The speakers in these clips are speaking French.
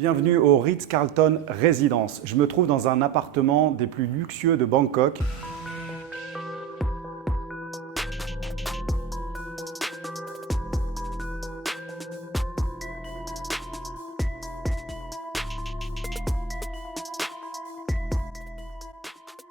Bienvenue au Ritz-Carlton Résidence. Je me trouve dans un appartement des plus luxueux de Bangkok.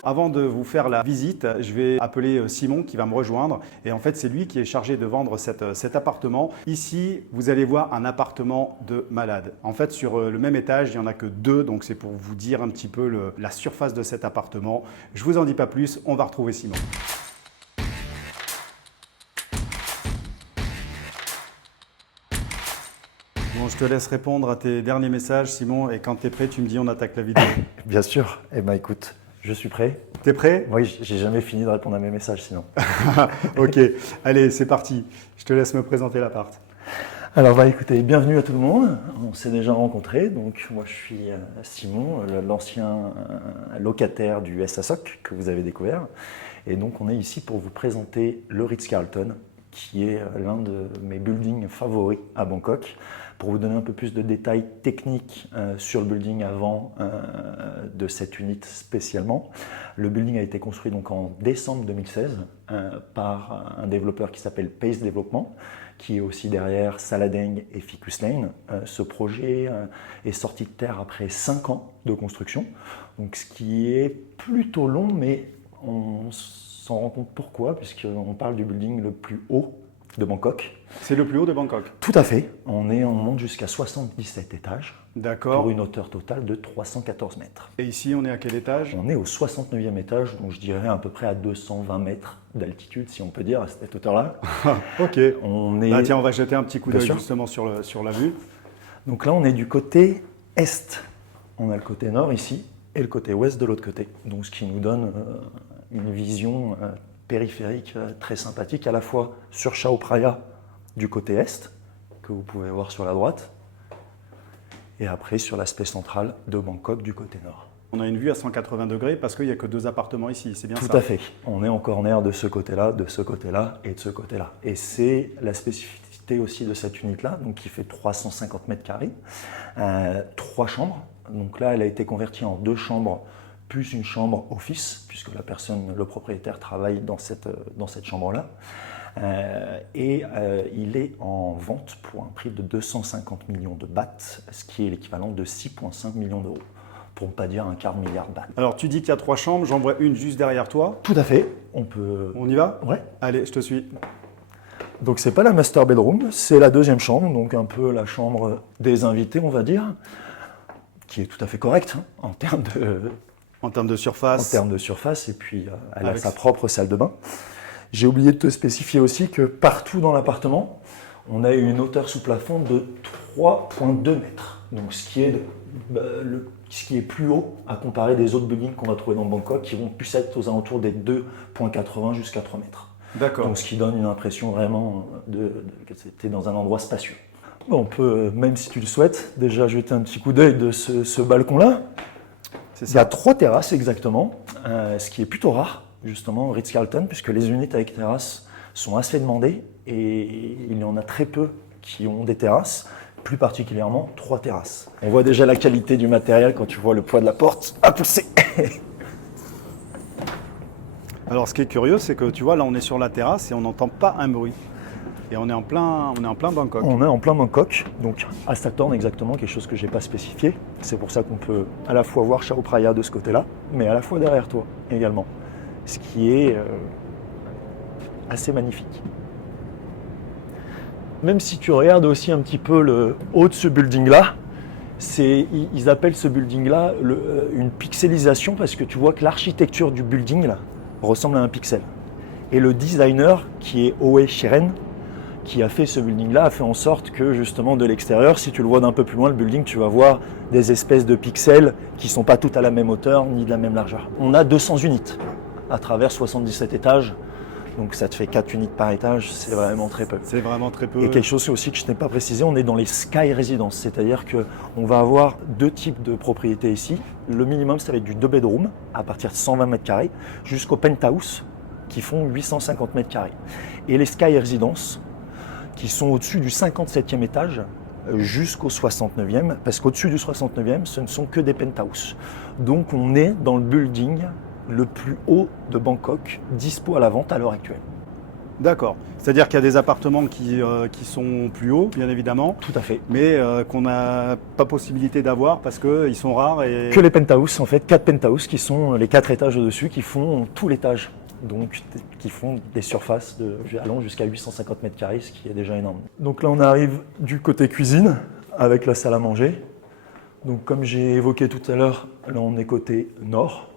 Avant de vous faire la visite, je vais appeler Simon qui va me rejoindre. Et en fait, c'est lui qui est chargé de vendre cet appartement. Ici, vous allez voir un appartement de malade. En fait, sur le même étage, il n'y en a que deux. Donc, c'est pour vous dire un petit peu la surface de cet appartement. Je vous en dis pas plus, on va retrouver Simon. Bon, je te laisse répondre à tes derniers messages, Simon. Et quand tu es prêt, tu me dis on attaque la vidéo. Bien sûr. Eh bien, écoute, je suis prêt. T'es prêt? Oui, j'ai jamais fini de répondre à mes messages sinon. Ok, allez, c'est parti. Je te laisse me présenter l'appart. Alors, écoutez, bienvenue à tout le monde. On s'est déjà rencontrés. Donc, moi, je suis Simon, l'ancien locataire du SASOC que vous avez découvert. Et donc, on est ici pour vous présenter le Ritz-Carlton, qui est l'un de mes buildings favoris à Bangkok. Pour vous donner un peu plus de détails techniques sur le building avant de cette unité spécialement, le building a été construit donc en décembre 2016 par un développeur qui s'appelle Pace Development, qui est aussi derrière Saladeng et Ficus Lane. Ce projet est sorti de terre après 5 ans de construction, donc ce qui est plutôt long, mais on s'en rend compte pourquoi, puisqu'on parle du building le plus haut de Bangkok. C'est le plus haut de Bangkok? Tout à fait. On monte jusqu'à 77 étages. D'accord. Pour une hauteur totale de 314 mètres. Et ici, on est à quel étage? On est au 69e étage, donc je dirais à peu près à 220 mètres d'altitude, si on peut dire, à cette hauteur-là. Ok. Bah, tiens, on va jeter un petit coup d'œil justement sur la vue. Donc là, on est du côté est. On a le côté nord ici et le côté ouest de l'autre côté. Donc ce qui nous donne une vision périphérique très sympathique, à la fois sur Chao Phraya du côté est, que vous pouvez voir sur la droite, et après sur l'aspect central de Bangkok du côté nord. On a une vue à 180 degrés parce qu'il n'y a que 2 appartements ici, c'est bien ça? Tout à fait. On est en corner de ce côté-là et de ce côté-là. Et c'est la spécificité aussi de cette unité-là, donc qui fait 350 mètres carrés, 3 chambres. Donc là, elle a été convertie en 2 chambres plus une chambre office, puisque le propriétaire travaille dans cette chambre-là. Il est en vente pour un prix de 250 millions de bahts, ce qui est l'équivalent de 6,5 millions d'euros, pour ne pas dire un quart de milliard de bahts. Alors tu dis qu'il y a 3 chambres, j'en vois une juste derrière toi. Tout à fait. On y va? Ouais. Allez, je te suis. Donc c'est pas la master bedroom, c'est la 2e chambre, donc un peu la chambre des invités, on va dire, qui est tout à fait correcte en termes de... En termes de surface. En termes de surface, et puis elle a sa propre salle de bain. J'ai oublié de te spécifier aussi que partout dans l'appartement, on a une hauteur sous plafond de 3,2 mètres. Donc ce qui est plus haut à comparer des autres buildings qu'on va trouver dans Bangkok, qui vont plus être aux alentours des 2,80 jusqu'à 3 mètres. D'accord. Donc ce qui donne une impression vraiment que c'était dans un endroit spacieux. On peut, même si tu le souhaites, déjà jeter un petit coup d'œil de ce balcon-là. Il y a 3 terrasses exactement, ce qui est plutôt rare justement au Ritz-Carlton, puisque les unités avec terrasse sont assez demandées et il y en a très peu qui ont des terrasses, plus particulièrement 3 terrasses. On voit déjà la qualité du matériel quand tu vois le poids de la porte à pousser. Alors ce qui est curieux, c'est que tu vois, là on est sur la terrasse et on n'entend pas un bruit. Et on est en plein Bangkok. On est en plein Bangkok, donc à Sathorn exactement, quelque chose que je n'ai pas spécifié. C'est pour ça qu'on peut à la fois voir Chao Phraya de ce côté-là, mais à la fois derrière toi également. Ce qui est assez magnifique. Même si tu regardes aussi un petit peu le haut de ce building-là, ils appellent ce building-là une pixelisation parce que tu vois que l'architecture du building là, ressemble à un pixel. Et le designer qui est Oe Shiren, qui a fait ce building-là, a fait en sorte que justement de l'extérieur, si tu le vois d'un peu plus loin, le building, tu vas voir des espèces de pixels qui ne sont pas toutes à la même hauteur ni de la même largeur. On a 200 unités à travers 77 étages, donc ça te fait 4 unités par étage, c'est vraiment très peu. C'est vraiment très peu. Et quelque chose aussi que je n'ai pas précisé, on est dans les Sky Residences, c'est-à-dire qu'on va avoir 2 types de propriétés ici. Le minimum, ça va être du 2 bedroom à partir de 120 mètres carrés jusqu'au penthouse qui font 850 mètres carrés. Et les Sky Residences, qui sont au-dessus du 57e étage, jusqu'au 69e, parce qu'au-dessus du 69e, ce ne sont que des penthouses. Donc on est dans le building le plus haut de Bangkok, dispo à la vente à l'heure actuelle. D'accord. C'est-à-dire qu'il y a des appartements qui sont plus hauts, bien évidemment, Tout à fait. mais qu'on n'a pas possibilité d'avoir parce qu'ils sont rares. Et... Que les penthouses, en fait, 4 penthouses qui sont les 4 étages au-dessus, qui font tout l'étage. Donc, qui font des surfaces allant jusqu'à 850 mètres carrés, ce qui est déjà énorme. Donc là, on arrive du côté cuisine, avec la salle à manger. Donc, comme j'ai évoqué tout à l'heure, là, on est côté nord,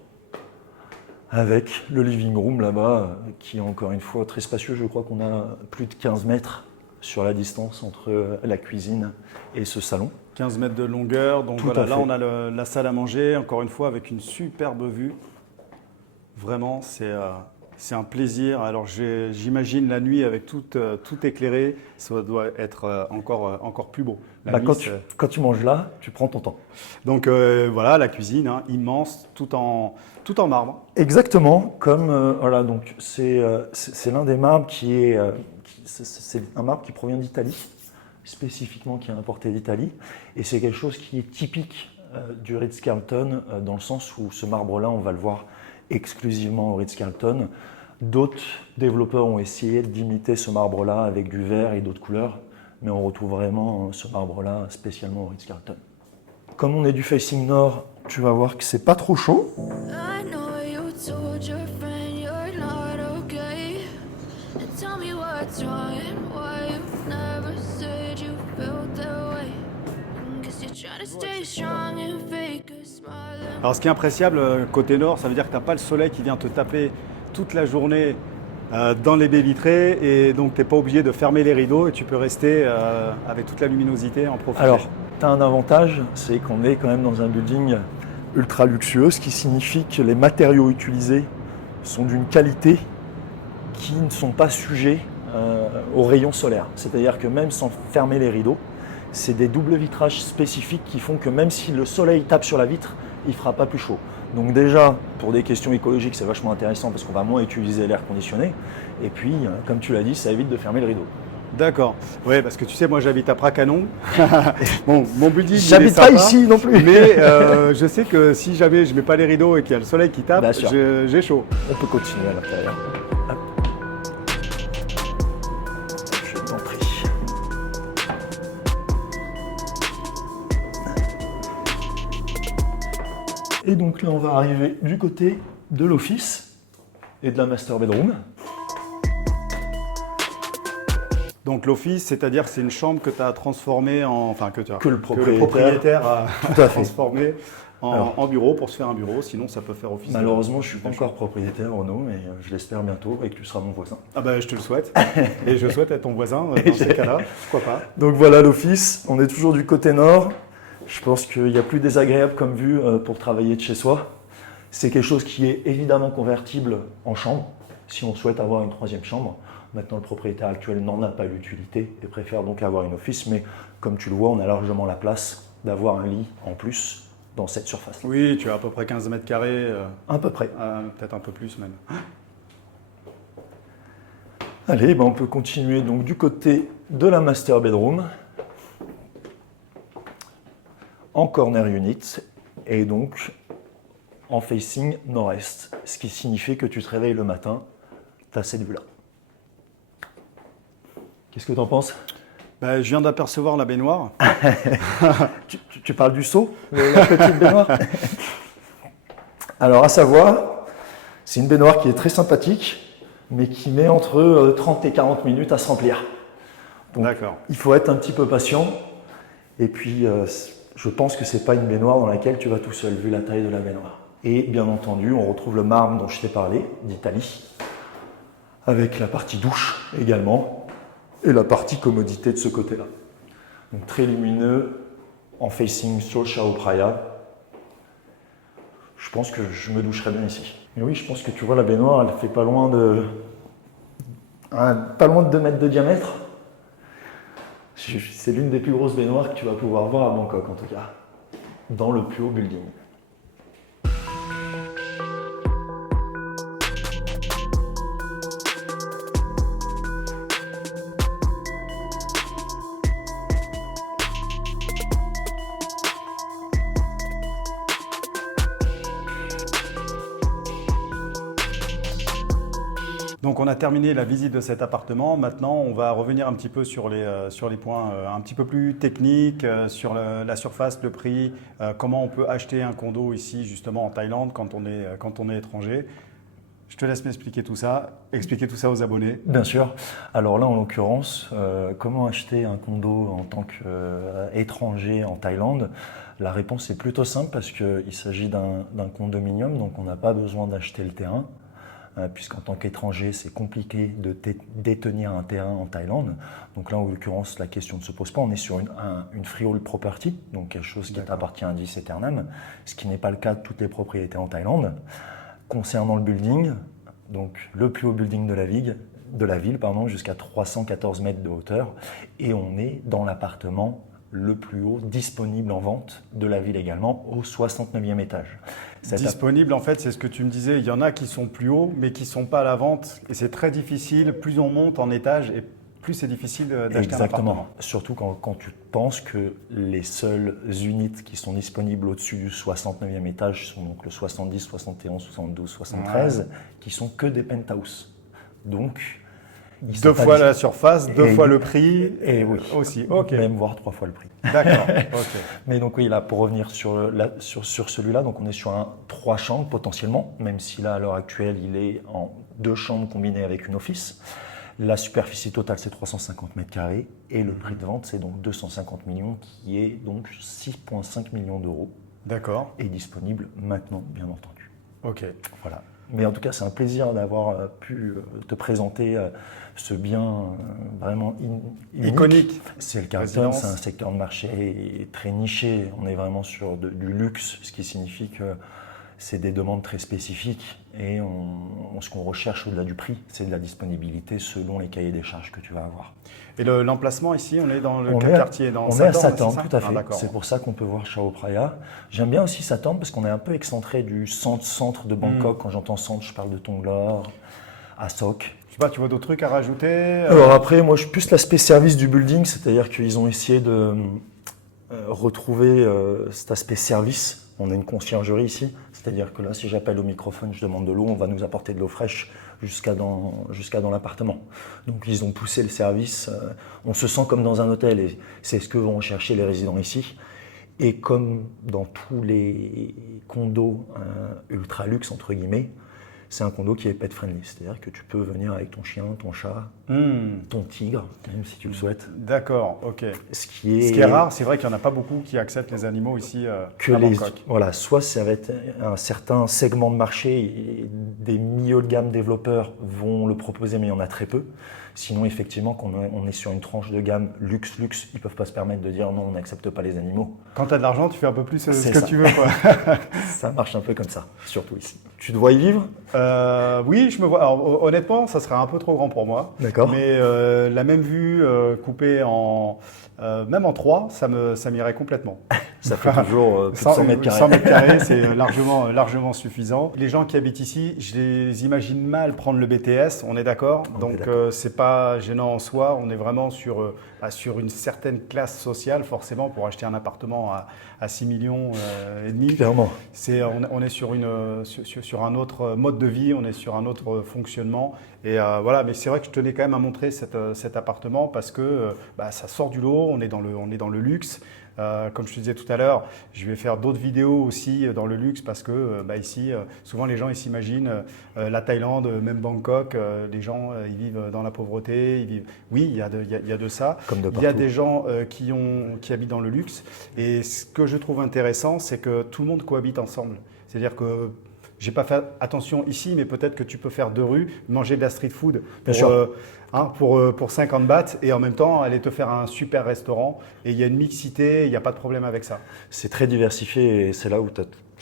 avec le living room là-bas, qui est encore une fois très spacieux. Je crois qu'on a plus de 15 mètres sur la distance entre la cuisine et ce salon. 15 mètres de longueur, donc Tout voilà, à fait. là on a la salle à manger, encore une fois avec une superbe vue. Vraiment, c'est un plaisir. Alors j'imagine la nuit avec tout éclairé, ça doit être encore plus beau. La nuit, Quand tu manges là, tu prends ton temps. Donc voilà, la cuisine, hein, immense, tout en marbre. Exactement, comme voilà, donc c'est l'un des marbres c'est un marbre qui provient d'Italie, spécifiquement qui est importé d'Italie, et c'est quelque chose qui est typique du Ritz-Carlton dans le sens où ce marbre-là, on va le voir exclusivement au Ritz-Carlton. D'autres développeurs ont essayé d'imiter ce marbre-là avec du vert et d'autres couleurs, mais on retrouve vraiment ce marbre-là spécialement au Ritz-Carlton. Comme on est du facing nord, tu vas voir que c'est pas trop chaud. I know you told your friend you're not okay. And tell me what's wrong and why you've never said you felt that way. Guess you're trying to stay strong and fake a smile. Alors ce qui est appréciable côté nord, ça veut dire que tu n'as pas le soleil qui vient te taper toute la journée dans les baies vitrées et donc tu n'es pas obligé de fermer les rideaux et tu peux rester avec toute la luminosité en profiter. Alors, tu as un avantage, c'est qu'on est quand même dans un building ultra luxueux, ce qui signifie que les matériaux utilisés sont d'une qualité qui ne sont pas sujets aux rayons solaires. C'est-à-dire que même sans fermer les rideaux, c'est des doubles vitrages spécifiques qui font que même si le soleil tape sur la vitre, il ne fera pas plus chaud. Donc déjà, pour des questions écologiques, c'est vachement intéressant parce qu'on va moins utiliser l'air conditionné. Et puis, comme tu l'as dit, ça évite de fermer le rideau. D'accord. Oui, parce que tu sais, moi j'habite à Pracanon. Bon, mon building, il est J'habite pas sympa, ici non plus. mais je sais que si jamais je mets pas les rideaux et qu'il y a le soleil qui tape, Bien sûr. j'ai chaud. On peut continuer à l'intérieur. Hop. Je t'en prie. Et donc là, on va arriver du côté de l'office et de la master bedroom. Donc l'office, c'est-à-dire c'est une chambre que tu as transformée en... Enfin, Que le propriétaire a Tout à fait. transformée Alors. en bureau pour se faire un bureau, sinon ça peut faire office. Malheureusement, je ne suis pas encore propriétaire, Renaud, mais je l'espère bientôt et que tu seras mon voisin. Ah bah je te le souhaite. Et je souhaite être ton voisin dans ces cas-là. Pourquoi pas. Donc voilà l'office, on est toujours du côté nord. Je pense qu'il y a plus désagréable comme vue pour travailler de chez soi. C'est quelque chose qui est évidemment convertible en chambre, si on souhaite avoir une troisième chambre. Maintenant, le propriétaire actuel n'en a pas l'utilité et préfère donc avoir une office, mais comme tu le vois, on a largement la place d'avoir un lit en plus dans cette surface. Oui, tu as à peu près 15 mètres carrés, À peu près. peut-être un peu plus même. Allez, ben on peut continuer donc du côté de la master bedroom, en corner unit, et donc en facing nord-est, ce qui signifie que tu te réveilles le matin, tu as cette vue-là. Qu'est-ce que tu en penses? Bah, je viens d'apercevoir la baignoire. Tu parles du seau, la petite baignoire? Alors à savoir, c'est une baignoire qui est très sympathique, mais qui met entre 30 et 40 minutes à se remplir. Donc, D'accord. il faut être un petit peu patient. Et puis, je pense que ce n'est pas une baignoire dans laquelle tu vas tout seul, vu la taille de la baignoire. Et bien entendu, on retrouve le marbre dont je t'ai parlé, d'Italie, avec la partie douche également, et la partie commodité de ce côté-là. Donc très lumineux, en facing sur Chao Phraya. Je pense que je me doucherai bien ici. Et oui, je pense que tu vois la baignoire, elle fait pas loin de 2 mètres de diamètre. C'est l'une des plus grosses baignoires que tu vas pouvoir voir à Bangkok en tout cas, dans le plus haut building. Donc on a terminé la visite de cet appartement. Maintenant, on va revenir un petit peu sur les points un petit peu plus techniques, sur la surface, le prix, comment on peut acheter un condo ici justement en Thaïlande quand on est étranger. Je te laisse m'expliquer tout ça, expliquer tout ça aux abonnés. Bien sûr. Alors là, en l'occurrence, comment acheter un condo en tant qu'étranger en Thaïlande? La réponse est plutôt simple parce qu'il s'agit d'un condominium, donc on n'a pas besoin d'acheter le terrain, puisqu'en tant qu'étranger, c'est compliqué de détenir un terrain en Thaïlande. Donc là, en l'occurrence, la question ne se pose pas. On est sur une freehold property, donc quelque chose qui appartient à Vice Eternam, ce qui n'est pas le cas de toutes les propriétés en Thaïlande. Concernant le building, donc le plus haut building de la ville, jusqu'à 314 mètres de hauteur, et on est dans l'appartement le plus haut disponible en vente de la ville également, au 69e étage. Disponible, en fait, c'est ce que tu me disais, il y en a qui sont plus hauts, mais qui ne sont pas à la vente, et c'est très difficile, plus on monte en étage, et plus c'est difficile d'acheter un appartement. Exactement, surtout quand tu penses que les seules unités qui sont disponibles au-dessus du 69e étage sont donc le 70, 71, 72, 73, qui sont que des penthouses. Donc, deux fois la surface, deux fois le prix, et oui, aussi. Okay. Même voire 3 fois le prix. D'accord. Okay. Mais donc oui, là pour revenir sur celui-là, donc on est sur un 3 chambres potentiellement, même si là à l'heure actuelle il est en 2 chambres combinées avec une office. La superficie totale c'est 350 mètres carrés et le prix de vente c'est donc 250 millions qui est donc 6,5 millions d'euros. D'accord. Et disponible maintenant bien entendu. Ok. Voilà. Mais en tout cas, c'est un plaisir d'avoir pu te présenter ce bien vraiment iconique. C'est le Carlton, c'est un secteur de marché très niché. On est vraiment sur du luxe, ce qui signifie que c'est des demandes très spécifiques. Et ce qu'on recherche au-delà du prix, c'est de la disponibilité selon les cahiers des charges que tu vas avoir. Et l'emplacement ici, on est dans quel quartier? On est à Sathorn, tout à fait. C'est pour ça qu'on peut voir Chao Phraya. J'aime bien aussi Sathorn parce qu'on est un peu excentré du centre de Bangkok. Quand j'entends centre, je parle de Tonglor, Asok. Je sais pas, tu vois d'autres trucs à rajouter? Alors après, moi, je suis plus l'aspect service du building, c'est-à-dire qu'ils ont essayé de retrouver cet aspect service. On a une conciergerie ici, c'est-à-dire que là, si j'appelle au microphone, je demande de l'eau, on va nous apporter de l'eau fraîche jusqu'à dans l'appartement. Donc ils ont poussé le service, on se sent comme dans un hôtel et c'est ce que vont chercher les résidents ici. Et comme dans tous les condos ultra luxe, entre guillemets, c'est un condo qui est pet friendly, c'est-à-dire que tu peux venir avec ton chien, ton chat, ton tigre, même si tu le souhaites. D'accord, ok. Ce qui est rare, c'est vrai qu'il n'y en a pas beaucoup qui acceptent les animaux ici à Bangkok. Voilà, soit ça va être un certain segment de marché, et des milieux de gamme développeurs vont le proposer, mais il y en a très peu. Sinon, effectivement, quand on est sur une tranche de gamme luxe, ils ne peuvent pas se permettre de dire non, on n'accepte pas les animaux. Quand tu as de l'argent, tu fais un peu plus ce que tu veux, quoi. Ça marche un peu comme ça, surtout ici. Tu te vois y vivre? Oui, je me vois. Alors, honnêtement, ça serait un peu trop grand pour moi. D'accord. Mais la même vue coupée même en 3, ça m'irait complètement. Ça fait toujours plus de 100 mètres carrés. 100 mètres carrés, c'est largement suffisant. Les gens qui habitent ici, je les imagine mal prendre le BTS, on est d'accord? Donc, c'est pas gênant en soi. On est vraiment sur une certaine classe sociale, forcément, pour acheter un appartement à 6 millions et demi. Clairement. On est sur un autre mode de vie, on est sur un autre fonctionnement. Et voilà, mais c'est vrai que je tenais quand même à montrer cet appartement parce que ça sort du lot, on est dans le luxe. Comme je te disais tout à l'heure, je vais faire d'autres vidéos aussi dans le luxe parce que ici, souvent les gens ils s'imaginent la Thaïlande, même Bangkok, les gens ils vivent dans la pauvreté. Oui, il y a de ça. Comme de partout. Il y a des gens qui habitent dans le luxe. Et ce que je trouve intéressant, c'est que tout le monde cohabite ensemble. C'est-à-dire que j'ai pas fait attention ici, mais peut-être que tu peux faire 2 rues, manger de la street food pour 50 bahts et en même temps aller te faire un super restaurant. Et il y a une mixité, il n'y a pas de problème avec ça. C'est très diversifié et c'est là où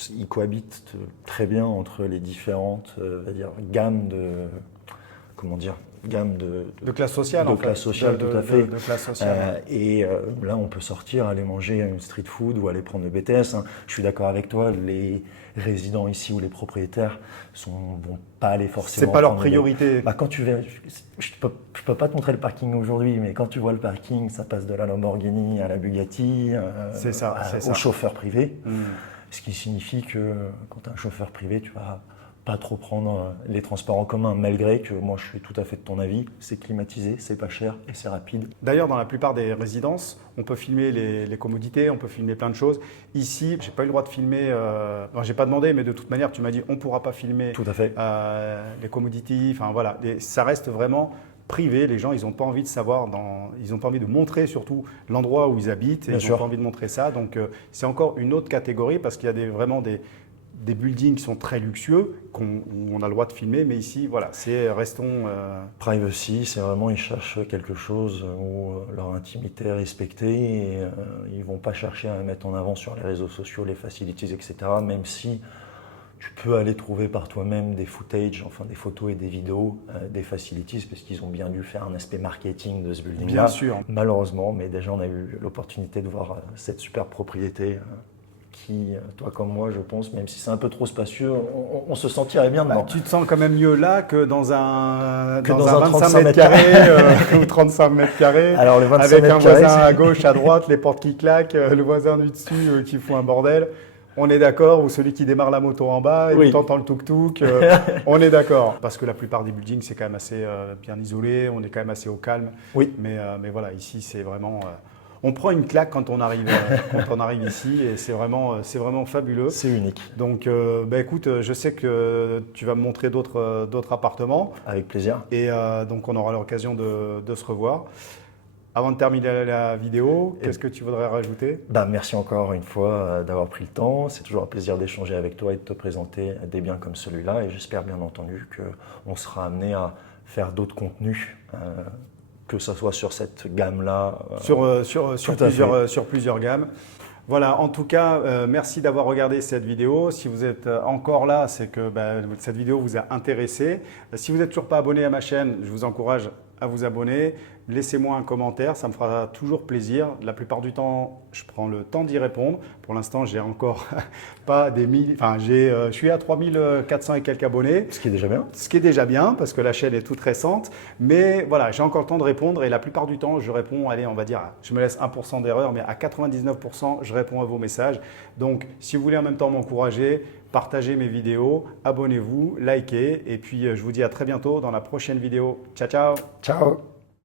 ils cohabitent très bien entre les différentes gammes de classe sociale, de classe sociale, tout à fait. De classe sociale. Et là, on peut sortir, aller manger à une street food ou aller prendre le BTS. Je suis d'accord avec toi, les résidents ici ou les propriétaires vont pas aller forcément. C'est pas leur priorité. Quand tu vas, je peux pas te montrer le parking aujourd'hui, mais quand tu vois le parking, ça passe de la Lamborghini à la Bugatti, au chauffeur privé. Ce qui signifie que quand tu as un chauffeur privé, tu vas pas trop prendre les transports en commun, malgré que moi je suis tout à fait de ton avis, c'est climatisé, c'est pas cher et c'est rapide. D'ailleurs, dans la plupart des résidences, on peut filmer les commodités, on peut filmer plein de choses. Ici, j'ai pas eu le droit de filmer, enfin, j'ai pas demandé, mais de toute manière, tu m'as dit on pourra pas filmer Tout à fait. les commodities, enfin voilà, ça reste vraiment privé. Les gens, ils n'ont pas envie de savoir, ils n'ont pas envie de montrer surtout l'endroit où ils habitent, et Bien ils sûr. n'ont pas envie de montrer ça. Donc c'est encore une autre catégorie parce qu'il y a vraiment des buildings qui sont très luxueux, où on a le droit de filmer, mais ici, voilà, restons. Privacy, c'est vraiment, ils cherchent quelque chose où leur intimité est respectée et ils ne vont pas chercher à mettre en avant sur les réseaux sociaux les facilities, etc. Même si tu peux aller trouver par toi-même des footage, enfin des photos et des vidéos, des facilities, parce qu'ils ont bien dû faire un aspect marketing de ce building-là. Bien sûr. Malheureusement, mais déjà on a eu l'opportunité de voir cette superbe propriété qui, toi comme moi, je pense, même si c'est un peu trop spacieux, on se sentirait bien dedans. Tu te sens quand même mieux là que dans un 35 mètres carrés ou 35 mètres carrés, Alors, le 25 avec un mètres carrés, voisin c'est- à gauche, à droite, les portes qui claquent, le voisin du dessus qui fout un bordel. On est d'accord, ou celui qui démarre la moto en bas et Oui. tu entends le tuk-tuk, on est d'accord. Parce que la plupart des buildings, c'est quand même assez bien isolé, on est quand même assez au calme. Oui. Mais voilà, ici, c'est vraiment... on prend une claque quand on arrive ici et c'est vraiment fabuleux. C'est unique. Donc, écoute, je sais que tu vas me montrer d'autres appartements Avec plaisir. et donc on aura l'occasion de se revoir. Avant de terminer la vidéo, qu'est-ce que tu voudrais rajouter? Merci encore une fois d'avoir pris le temps. C'est toujours un plaisir d'échanger avec toi et de te présenter des biens comme celui-là. Et j'espère bien entendu qu'on sera amené à faire d'autres contenus, que ce soit sur cette gamme-là. Sur plusieurs gammes. Voilà, en tout cas, merci d'avoir regardé cette vidéo. Si vous êtes encore là, c'est que cette vidéo vous a intéressé. Si vous n'êtes toujours pas abonné à ma chaîne, je vous encourage à vous abonner. Laissez-moi un commentaire, ça me fera toujours plaisir. La plupart du temps, je prends le temps d'y répondre. Pour l'instant, j'ai encore pas des 1000, enfin, je suis à 3400 et quelques abonnés. Ce qui est déjà bien. Ce qui est déjà bien parce que la chaîne est toute récente. Mais voilà, j'ai encore le temps de répondre et la plupart du temps, je réponds, allez, on va dire, je me laisse 1% d'erreur, mais à 99%, je réponds à vos messages. Donc, si vous voulez en même temps m'encourager, partagez mes vidéos, abonnez-vous, likez et puis je vous dis à très bientôt dans la prochaine vidéo. Ciao, ciao! Ciao!